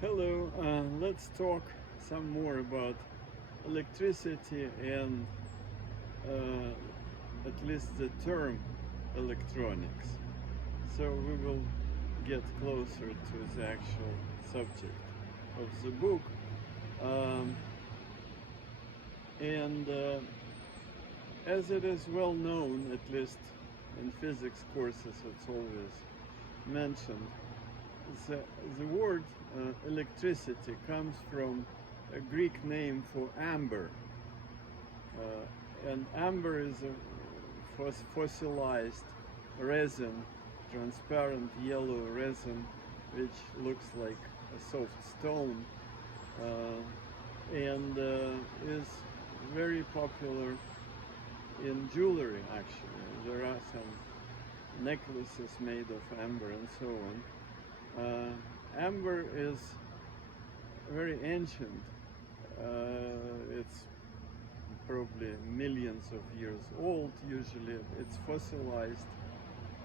Hello, let's talk some more about electricity and at least the term electronics. So we will get closer to the actual subject of the book. Um, and as it is well known, at least in physics courses, it's always mentioned, the word electricity comes from a Greek name for amber. And amber is a fossilized resin, transparent yellow resin, which looks like a soft stone, and is very popular in jewelry actually. There are some necklaces made of amber and so on. Amber is very ancient. It's probably millions of years old. Usually it's fossilized,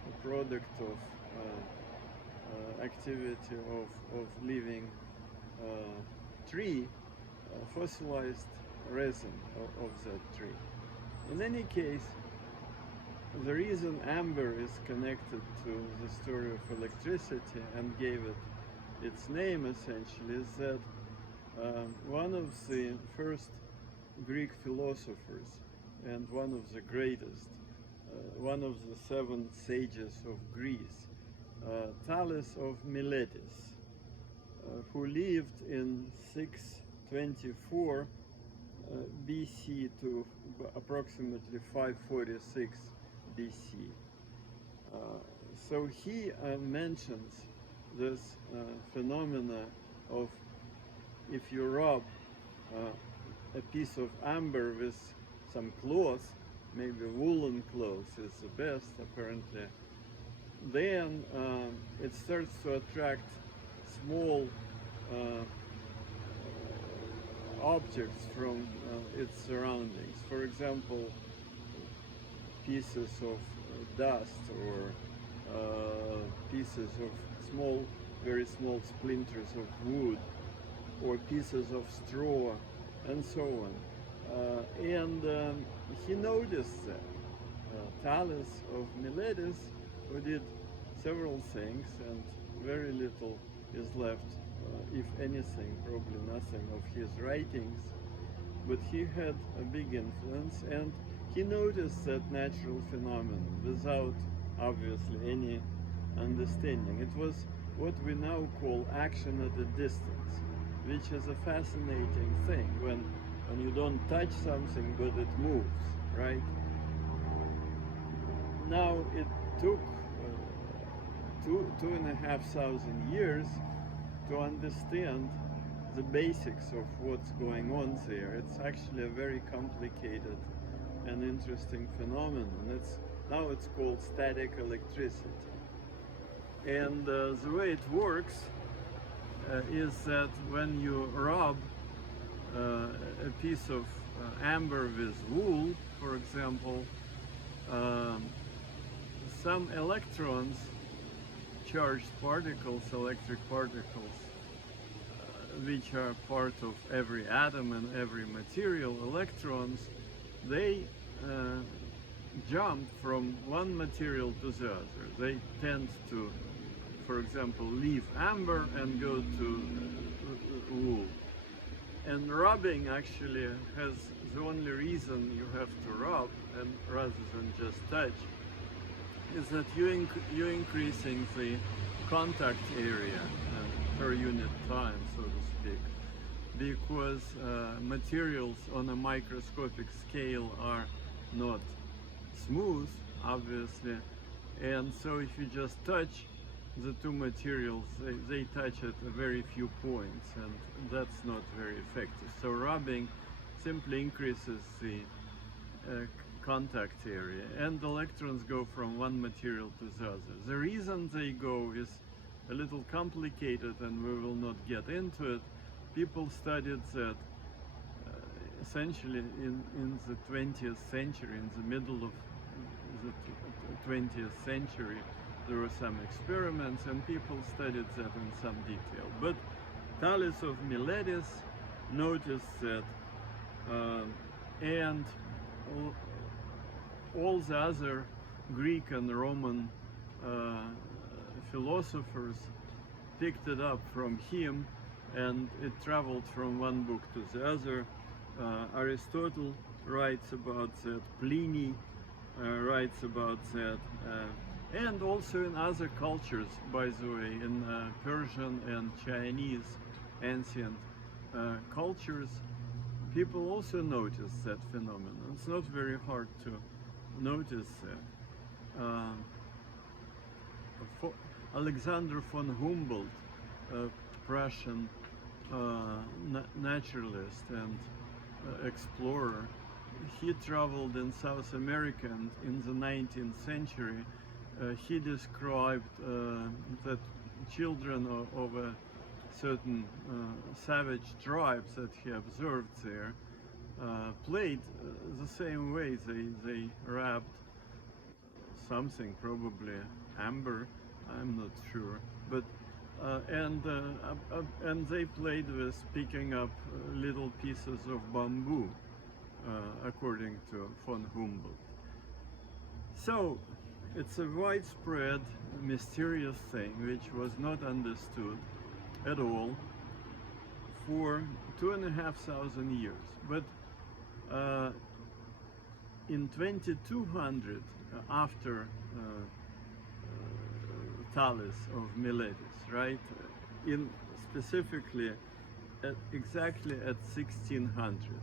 a product of activity of living tree, fossilized resin of that tree. In any case, the reason amber is connected to the story of electricity and gave it its name essentially is that one of the first Greek philosophers and one of the greatest, one of the 7 sages of Greece, Thales of Miletus, who lived in 624 BC to approximately 546 BC. So he mentions this phenomena of if you rub a piece of amber with some cloth, maybe woolen cloth is the best apparently, then it starts to attract small objects from its surroundings. For example, pieces of dust or pieces of very small splinters of wood or pieces of straw and so on. And he noticed that Thales of Miletus, who did several things and very little is left, if anything, probably nothing of his writings, but he had a big influence, and he noticed that natural phenomenon without obviously any understanding. It was what we now call action at a distance, which is a fascinating thing when you don't touch something but it moves, right? Now it took 2,500 years to understand the basics of what's going on there. It's actually a very complicated and interesting phenomenon. Now it's called static electricity. And the way it works is that when you rub a piece of amber with wool, for example, some electrons, charged particles, electric particles, which are part of every atom and every material, electrons, they jump from one material to the other. They tend to, for example, leave amber and go to wool. And rubbing actually has the only reason you have to rub, and rather than just touch, is that you're increasing the contact area per unit time, so to speak, because materials on a microscopic scale are not smooth, obviously, and so if you just touch the two materials, they touch at a very few points, and that's not very effective. So rubbing simply increases the contact area, and electrons go from one material to the other. The reason they go is a little complicated, and we will not get into it. People studied that essentially in the 20th century, in the middle of the 20th century, there were some experiments and people studied that in some detail. But Thales of Miletus noticed that, and all the other Greek and Roman philosophers picked it up from him, and it traveled from one book to the other. Aristotle writes about that, Pliny writes about that, and also in other cultures, by the way, in Persian and Chinese ancient cultures, people also notice that phenomenon. It's not very hard to notice that. Alexander von Humboldt, a Prussian naturalist and explorer, he traveled in South America, and in the 19th century he described that children of a certain savage tribes that he observed there played the same way. They wrapped something, probably amber, I'm not sure, but and they played with picking up little pieces of bamboo, according to von Humboldt. So it's a widespread, mysterious thing which was not understood at all for 2,500 years. But in 2200, after Thales of Miletus, right? In specifically exactly at 1600.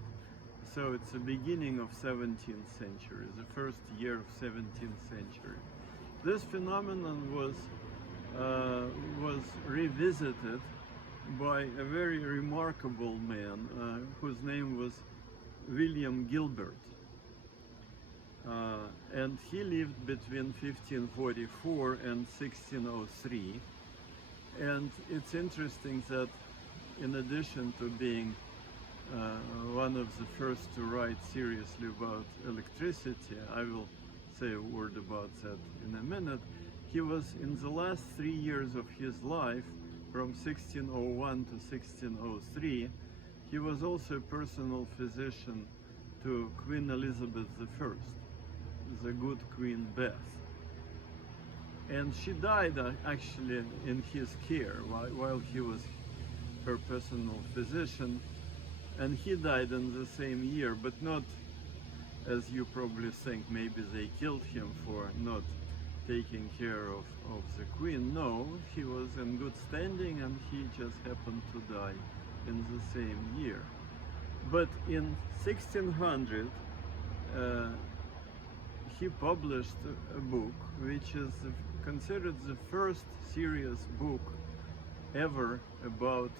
So it's the beginning of 17th century, the first year of 17th century. This phenomenon was revisited by a very remarkable man whose name was William Gilbert. And he lived between 1544 and 1603. And it's interesting that in addition to being one of the first to write seriously about electricity, I will say a word about that in a minute, he was in the last 3 years of his life, from 1601 to 1603, he was also a personal physician to Queen Elizabeth I, the good Queen Beth. And she died actually in his care while he was her personal physician, and he died in the same year, but not as you probably think, maybe they killed him for not taking care of the Queen. No, he was in good standing and he just happened to die in the same year. But in 1600, he published a book which is considered the first serious book ever about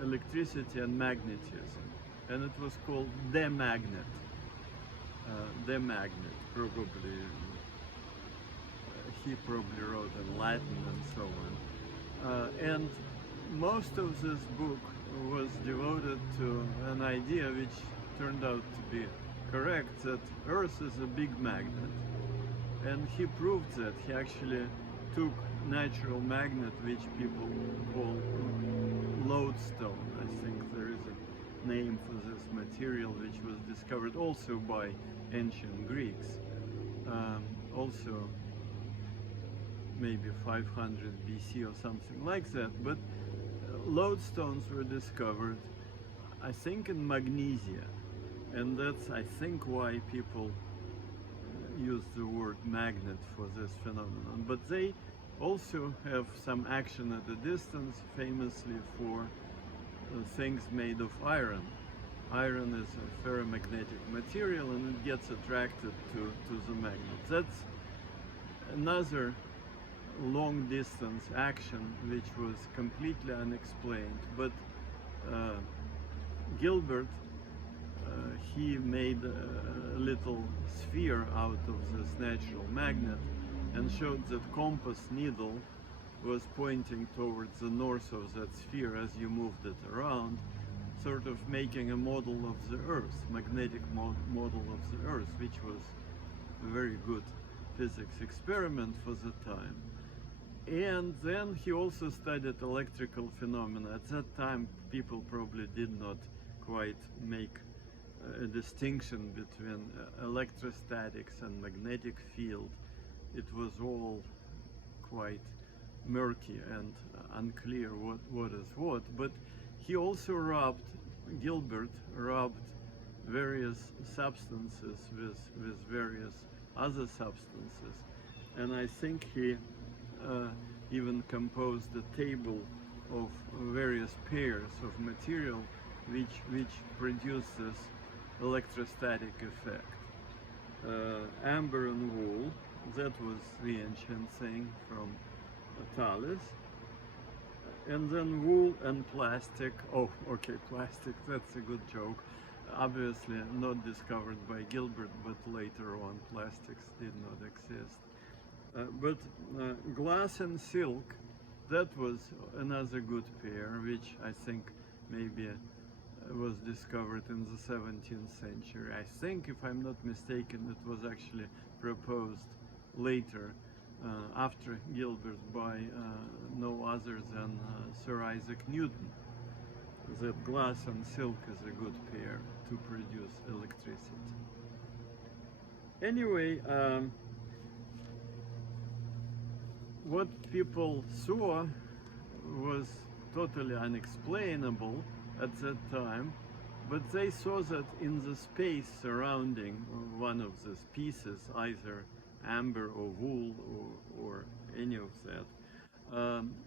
electricity and magnetism, and it was called De Magnet. De Magnet, probably he probably wrote in Latin and so on. And most of this book was devoted to an idea which turned out to be correct, that Earth is a big magnet. And he proved that. He actually took natural magnet, which people call lodestone. I think there is a name for this material, which was discovered also by ancient Greeks. Also maybe 500 BC or something like that. But lodestones were discovered, I think, in Magnesia. And that's, I think, why people use the word magnet for this phenomenon. But they also have some action at a distance, famously for things made of iron. Iron is a ferromagnetic material and it gets attracted to the magnet. That's another long distance action which was completely unexplained. But Gilbert, he made a little sphere out of this natural magnet and showed that compass needle was pointing towards the north of that sphere as you moved it around, sort of making a model of the Earth, magnetic model of the Earth, which was a very good physics experiment for the time. And then he also studied electrical phenomena. At that time, people probably did not quite make a distinction between electrostatics and magnetic field. It was all quite murky and unclear what is what. But he also Gilbert rubbed various substances with various other substances. And I think he even composed a table of various pairs of material which produces electrostatic effect. Amber and wool, that was the ancient thing from Thales. And then wool and plastic. Oh, okay, plastic, that's a good joke. Obviously not discovered by Gilbert, but later on plastics did not exist. But glass and silk, that was another good pair, which I think maybe was discovered in the 17th century. I think, if I'm not mistaken, it was actually proposed later, after Gilbert, by no other than Sir Isaac Newton, that glass and silk is a good pair to produce electricity. Anyway, what people saw was totally unexplainable at that time, but they saw that in the space surrounding one of these pieces, either amber or wool or any of that,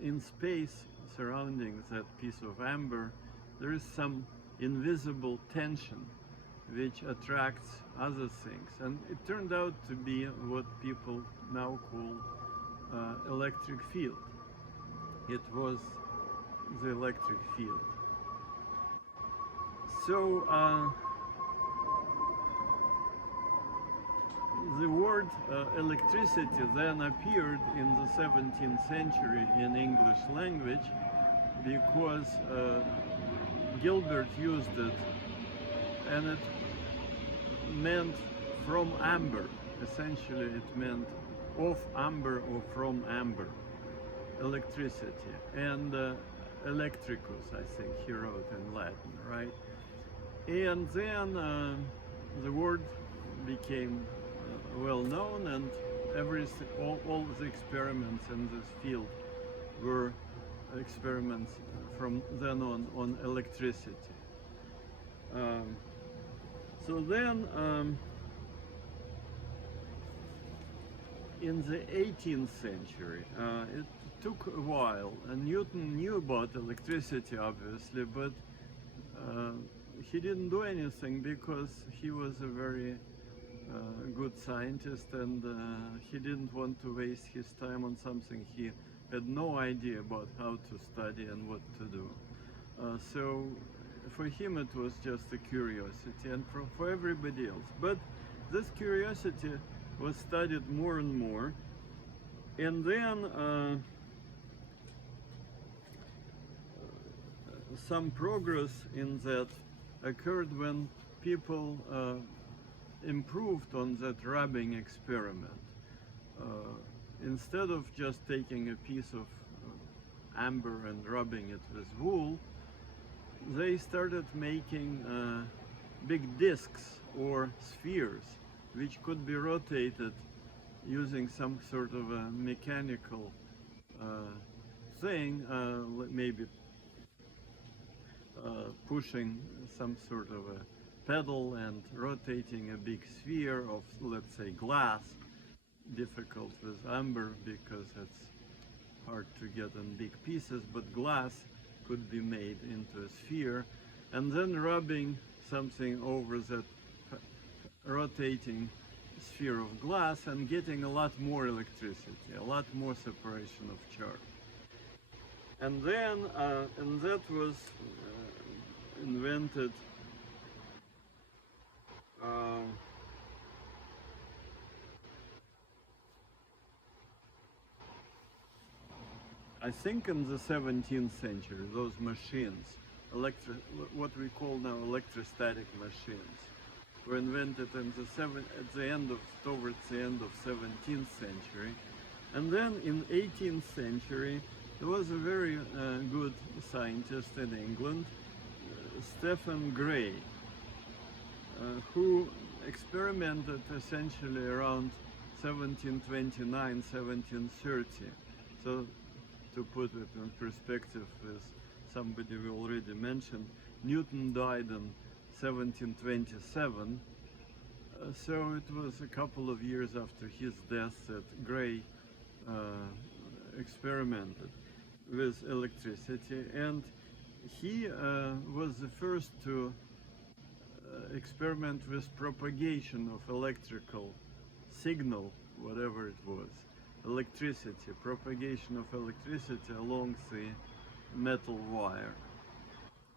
in space surrounding that piece of amber, there is some invisible tension which attracts other things, and it turned out to be what people now call electric field. It was the electric field. So the word electricity then appeared in the 17th century in English language because Gilbert used it, and it meant from amber. Essentially it meant of amber or from amber, electricity. And electricus, I think he wrote in Latin, right? And then the word became well known, and all the experiments in this field were experiments from then on electricity. So then in the 18th century, it took a while, and Newton knew about electricity, obviously, but he didn't do anything because he was a very good scientist, and he didn't want to waste his time on something he had no idea about how to study and what to do. So for him it was just a curiosity, and for everybody else. But this curiosity was studied more and more, and then some progress in that occurred when people improved on that rubbing experiment. Instead of just taking a piece of amber and rubbing it with wool, they started making big discs or spheres which could be rotated using some sort of a mechanical thing, maybe pushing some sort of a pedal and rotating a big sphere of, let's say, glass. Difficult with amber because it's hard to get in big pieces, but glass could be made into a sphere, and then rubbing something over that rotating sphere of glass and getting a lot more electricity, a lot more separation of charge. And then, and that was invented I think in the 17th century, those machines, what we call now electrostatic machines, were invented in towards the end of 17th century, And then in 18th century, there was a very good scientist in England, Stephen Gray, who experimented essentially around 1729, 1730. So to put it in perspective, as somebody we already mentioned, Newton died in 1727. So it was a couple of years after his death that Gray experimented with electricity, and he was the first to experiment with propagation of electrical signal, whatever it was, electricity, propagation of electricity along the metal wire.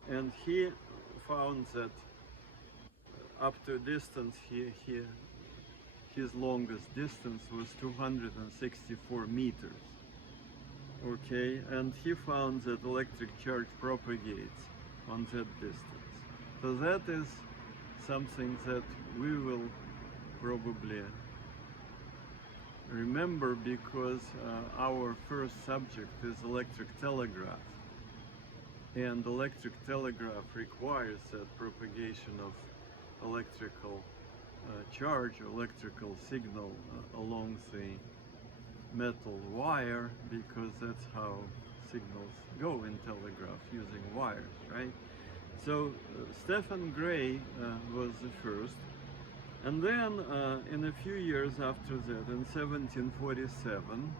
And he found that up to a distance, his longest distance was 264 meters. Okay, and he found that electric charge propagates on that distance. So that is something that we will probably remember, because our first subject is electric telegraph. And electric telegraph requires that propagation of electrical charge, electrical signal along the metal wire, because that's how signals go in telegraph, using wires, right? So Stephen Gray was the first. And then in a few years after that, in 1747,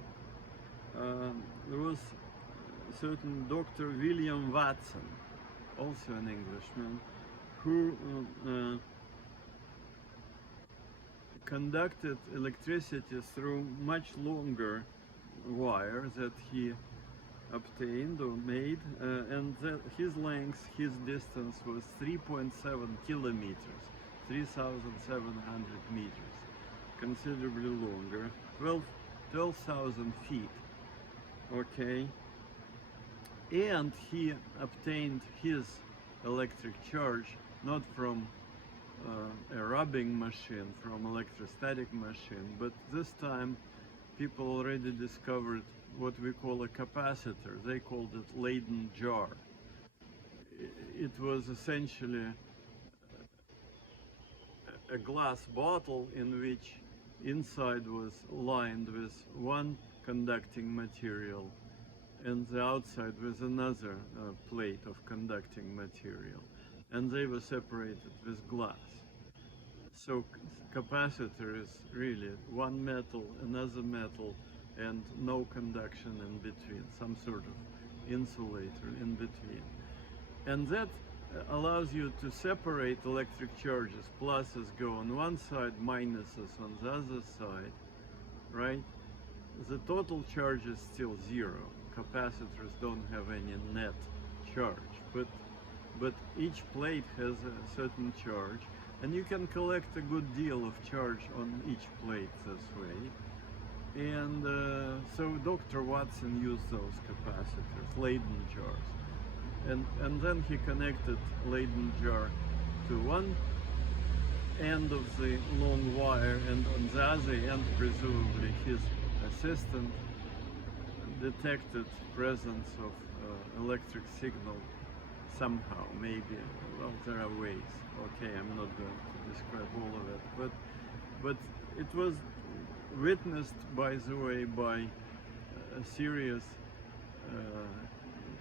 there was a certain Dr. William Watson, also an Englishman, who conducted electricity through much longer wire that he obtained or made, and his length, his distance was 3.7 kilometers, 3,700 meters, considerably longer, 12,000 feet, okay? And he obtained his electric charge not from a rubbing machine, from electrostatic machine, but this time people already discovered what we call a capacitor. They called it Leyden jar. It was essentially a glass bottle in which inside was lined with one conducting material and the outside with another plate of conducting material, and they were separated with glass. So capacitor is really one metal, another metal, and no conduction in between, some sort of insulator in between. And that allows you to separate electric charges. Pluses go on one side, minuses on the other side, right? The total charge is still zero. Capacitors don't have any net charge, but each plate has a certain charge, and you can collect a good deal of charge on each plate this way. And so Dr. Watson used those capacitors, Leyden jars. And then he connected Leyden jar to one end of the long wire, and on the other end, presumably his assistant detected presence of electric signal somehow, maybe. Well, there are ways. Okay, I'm not going to describe all of it, but it was witnessed, by the way, by a serious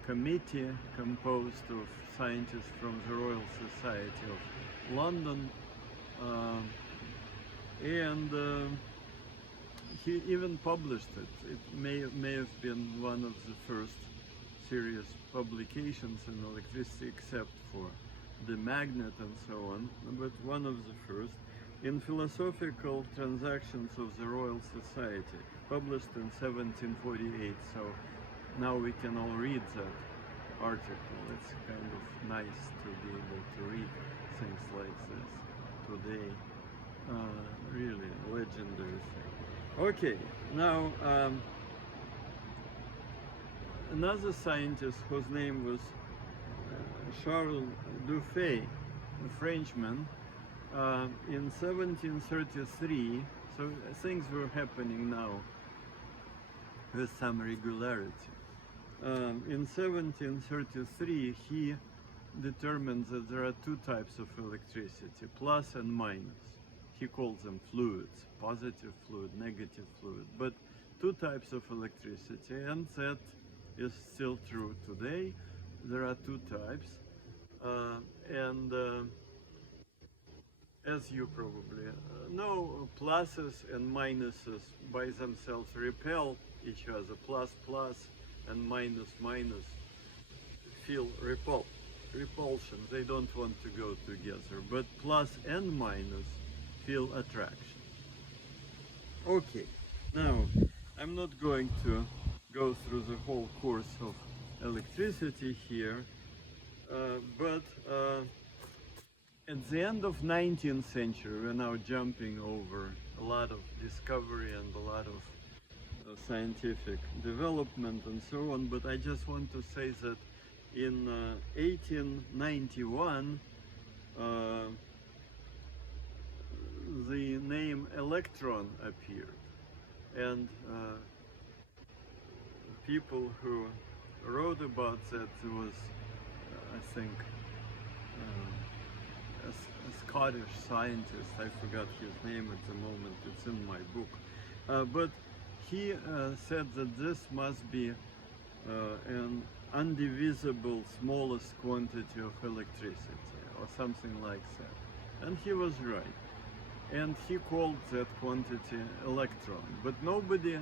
committee composed of scientists from the Royal Society of London, and he even published it. It may have been one of the first serious publications in electricity, except for the magnet and so on, but one of the first, in Philosophical Transactions of the Royal Society, published in 1748. So now we can all read that article. It's kind of nice to be able to read things like this today. Really legendary thing. Okay, now another scientist whose name was Charles Dufay, a Frenchman, in 1733, so things were happening now with some regularity. In 1733 he determined that there are two types of electricity, plus and minus. He calls them fluids, positive fluid, negative fluid, but two types of electricity, and that is still true today. There are two types, and as you probably know, pluses and minuses by themselves repel each other. Plus plus and minus minus feel repulsion. They don't want to go together. But plus and minus feel attraction. Okay, now I'm not going to go through the whole course of electricity here, but at the end of 19th century, we're now jumping over a lot of discovery and a lot of scientific development and so on, but I just want to say that in 1891 the name electron appeared, and people who wrote about that was, I think, a Scottish scientist. I forgot his name at the moment, it's in my book. But he said that this must be an undivisible smallest quantity of electricity, or something like that. And he was right. And he called that quantity electron. But nobody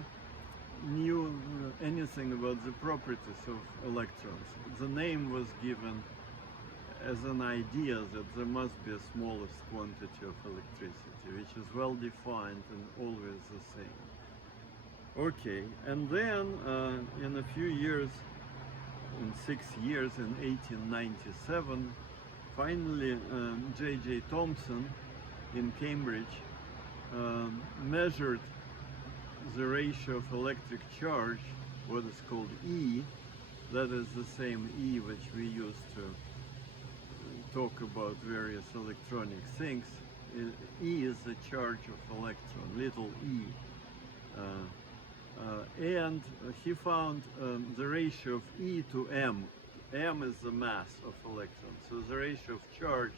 knew anything about the properties of electrons. The name was given as an idea that there must be a smallest quantity of electricity, which is well defined and always the same. Okay, and then in a few years, in 6 years, in 1897, finally J.J. Thomson in Cambridge measured the ratio of electric charge, what is called E, that is the same E which we use to talk about various electronic things. E is the charge of electron, little e. And he found the ratio of E to M. M is the mass of electrons. So the ratio of charge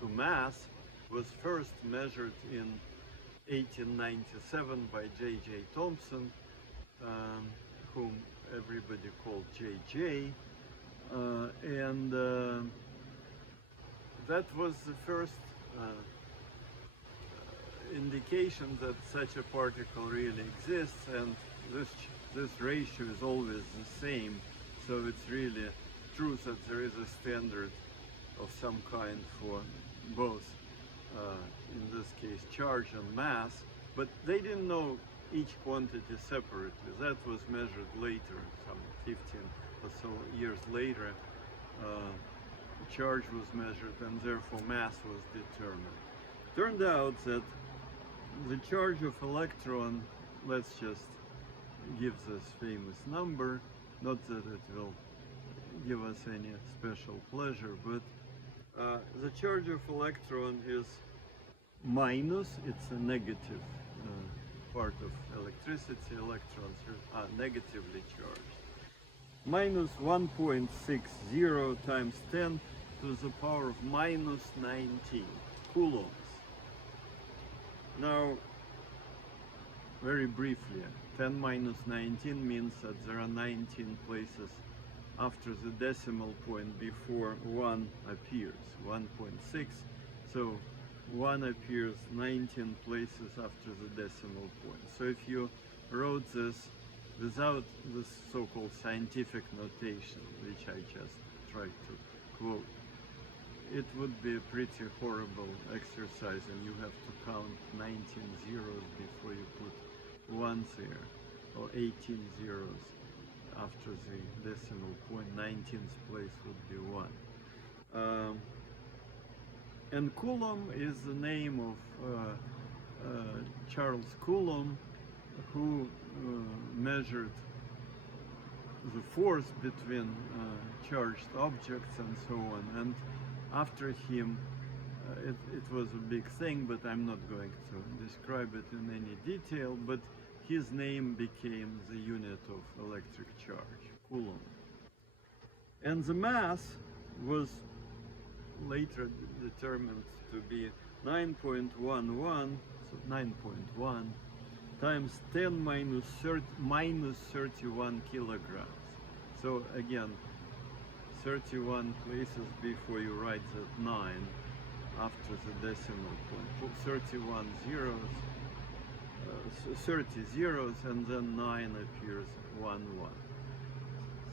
to mass was first measured in 1897 by J.J. Thomson, whom everybody called J.J. And that was the first indication that such a particle really exists, and this ratio is always the same. So it's really true that there is a standard of some kind for both, in this case, charge and mass, but they didn't know each quantity separately. That was measured later, some 15 or so years later. Charge was measured, and therefore mass was determined. Turned out that the charge of electron, let's just give this famous number, not that it will give us any special pleasure, but the charge of electron is minus, it's a negative part of electricity. Electrons are negatively charged. Minus 1.60 times 10 to the power of minus 19 coulombs. Now, very briefly, 10 minus 19 means that there are 19 places after the decimal point before 1 appears, 1.6. So 1 appears 19 places after the decimal point. So if you wrote this without this so-called scientific notation, which I just tried to quote, it would be a pretty horrible exercise, and you have to count 19 zeros before you put 1 there, or 18 zeros after the decimal point. 19th place would be 1. And Coulomb is the name of Charles Coulomb, who measured the force between charged objects and so on. And after him, it was a big thing, but I'm not going to describe it in any detail. But his name became the unit of electric charge, coulomb. And the mass was later determined to be 9.11, so 9.1 times 10 minus 31 kilograms. So again, 31 places before you write that 9 after the decimal point. 31 zeros, 30 zeros, and then 9 appears 1, 1.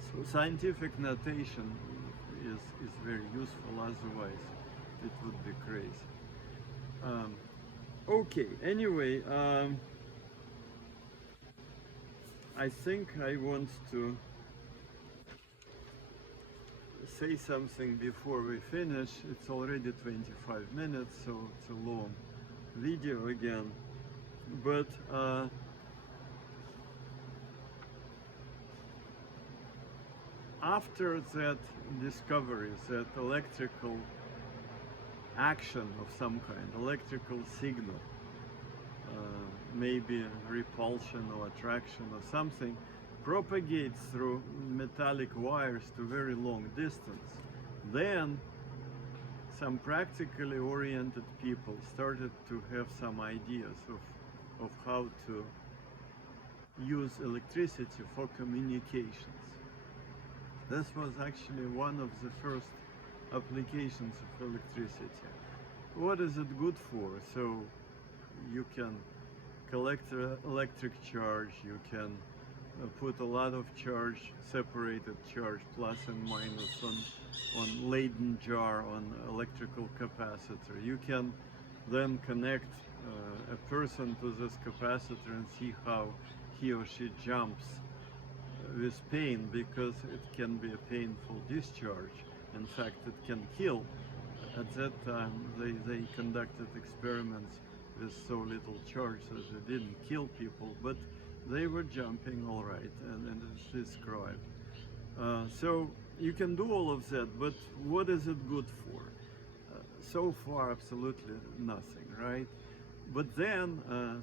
So scientific notation is very useful, otherwise it would be crazy. Okay, anyway, I think I want to say something before we finish. It's already 25 minutes, so it's a long video again. But after that discovery, that electrical action of some kind, electrical signal, maybe repulsion or attraction or something, propagates through metallic wires to very long distance, then some practically oriented people started to have some ideas of how to use electricity for communications. This was actually one of the first applications of electricity. What is it good for? So you can collect electric charge, you can put a lot of charge, separated charge, plus and minus on Leyden jar, on electrical capacitor. You can then connect a person to this capacitor and see how he or she jumps with pain, because it can be a painful discharge. In fact, it can kill. At that time, they conducted experiments with so little charge that they didn't kill people, but they were jumping all right, and it's described. So you can do all of that, but what is it good for? So far, absolutely nothing, right? But then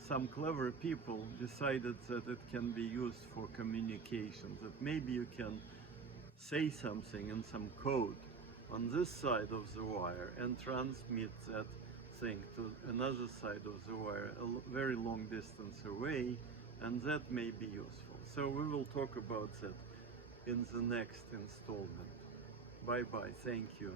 some clever people decided that it can be used for communication, that maybe you can say something in some code on this side of the wire and transmit that thing to another side of the wire a very long distance away, and that may be useful. So we will talk about that in the next installment. Bye bye, thank you.